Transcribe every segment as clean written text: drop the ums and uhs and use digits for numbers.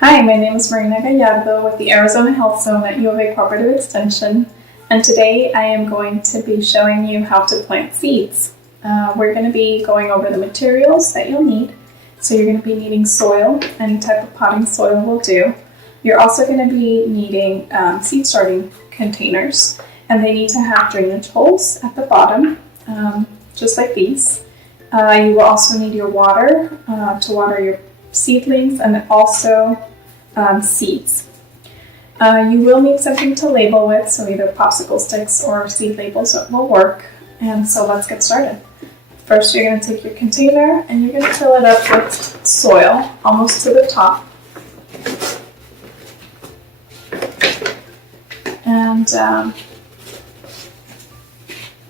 Hi, my name is Marina Gallardo with the Arizona Health Zone at U of A Cooperative Extension, and today I am going to be showing you how to plant seeds. We're going to be going over the materials that you'll need. So you're going to be needing soil, any type of potting soil will do. You're also going to be needing seed starting containers, and they need to have drainage holes at the bottom, just like these. You will also need your water to water your seedlings and also seeds. You will need something to label with, so either popsicle sticks or seed labels will work. And so let's get started. First, you're going to take your container and you're going to fill it up with soil almost to the top. And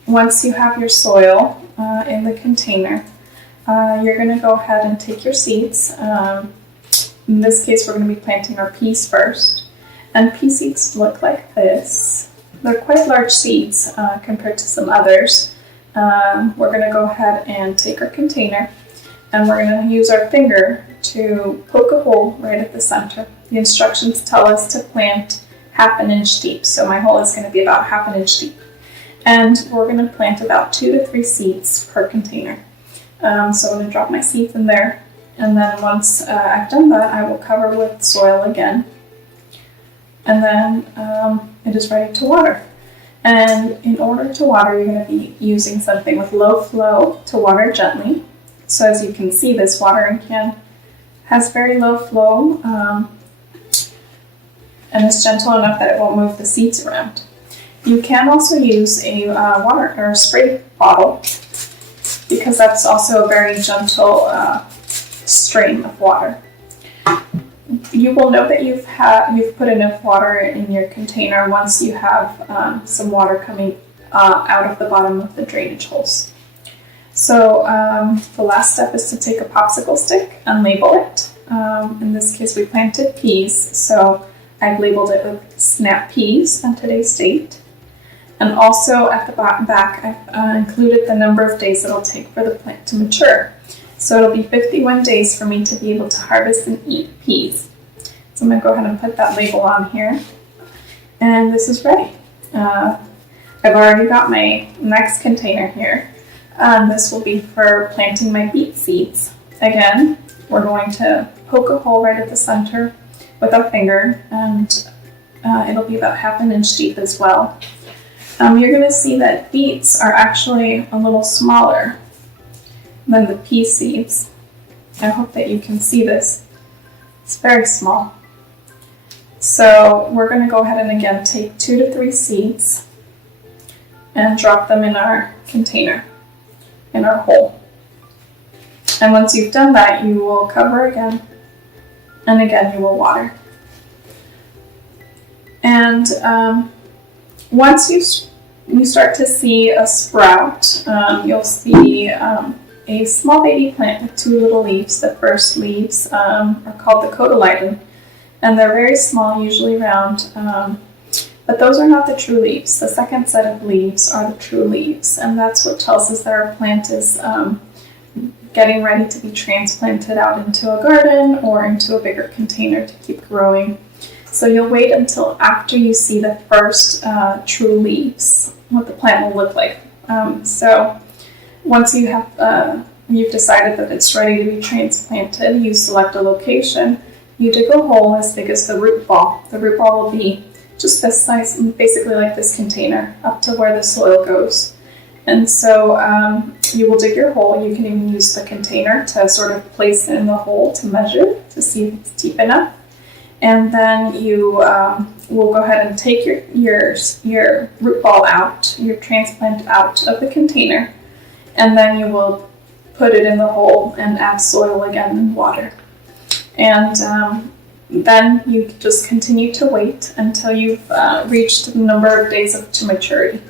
once you have your soil in the container, you're going to go ahead and take your seeds. In this case, we're going to be planting our peas first. And pea seeds look like this. They're quite large seeds compared to some others. We're going to go ahead and take our container and we're going to use our finger to poke a hole right at the center. The instructions tell us to plant 1/2 inch deep, so my hole is going to be about 1/2 inch deep. And we're going to plant about 2 to 3 seeds per container. So I'm going to drop my seeds in there, and then once I've done that, I will cover with soil again. And then it is ready to water. And in order to water, you're going to be using something with low flow to water gently. So as you can see, this watering can has very low flow, and it's gentle enough that it won't move the seeds around. You can also use a water or spray bottle, because that's also a very gentle stream of water. You will know that you've put enough water in your container once you have some water coming out of the bottom of the drainage holes. So the last step is to take a popsicle stick and label it. In this case, we planted peas, so I've labeled it with snap peas on today's date. And also at the back, I've included the number of days it'll take for the plant to mature. So it'll be 51 days for me to be able to harvest and eat peas. So I'm going to go ahead and put that label on here. And this is ready. I've already got my next container here. This will be for planting my beet seeds. Again, we're going to poke a hole right at the center with our finger, and it'll be about 1/2 inch deep as well. You're going to see that beets are actually a little smaller than the pea seeds. I hope that you can see this. It's very small. So we're going to go ahead and again take 2 to 3 seeds and drop them in our container, in our hole. And once you've done that, you will cover again, and again you will water. And once you start to see a sprout, you'll see a small baby plant with 2 little leaves. The first leaves are called the cotyledon, and they're very small, usually round, but those are not the true leaves. The second set of leaves are the true leaves, and that's what tells us that our plant is getting ready to be transplanted out into a garden or into a bigger container to keep growing. So you'll wait until after you see the first true leaves, what the plant will look like. So once you have you've decided that it's ready to be transplanted, you select a location. You dig a hole as big as the root ball. The root ball will be just this size, basically like this container, up to where the soil goes. And so you will dig your hole. You can even use the container to sort of place it in the hole to measure, to see if it's deep enough. And then you will go ahead and take your root ball out, your transplant out of the container, and then you will put it in the hole and add soil again and water. And then you just continue to wait until you've reached the number of days to maturity.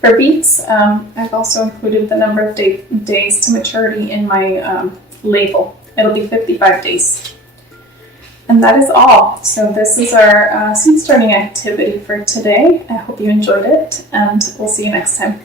For beets, I've also included the number of days to maturity in my label. It'll be 55 days. And that is all. So this is our seed starting activity for today. I hope you enjoyed it, and we'll see you next time.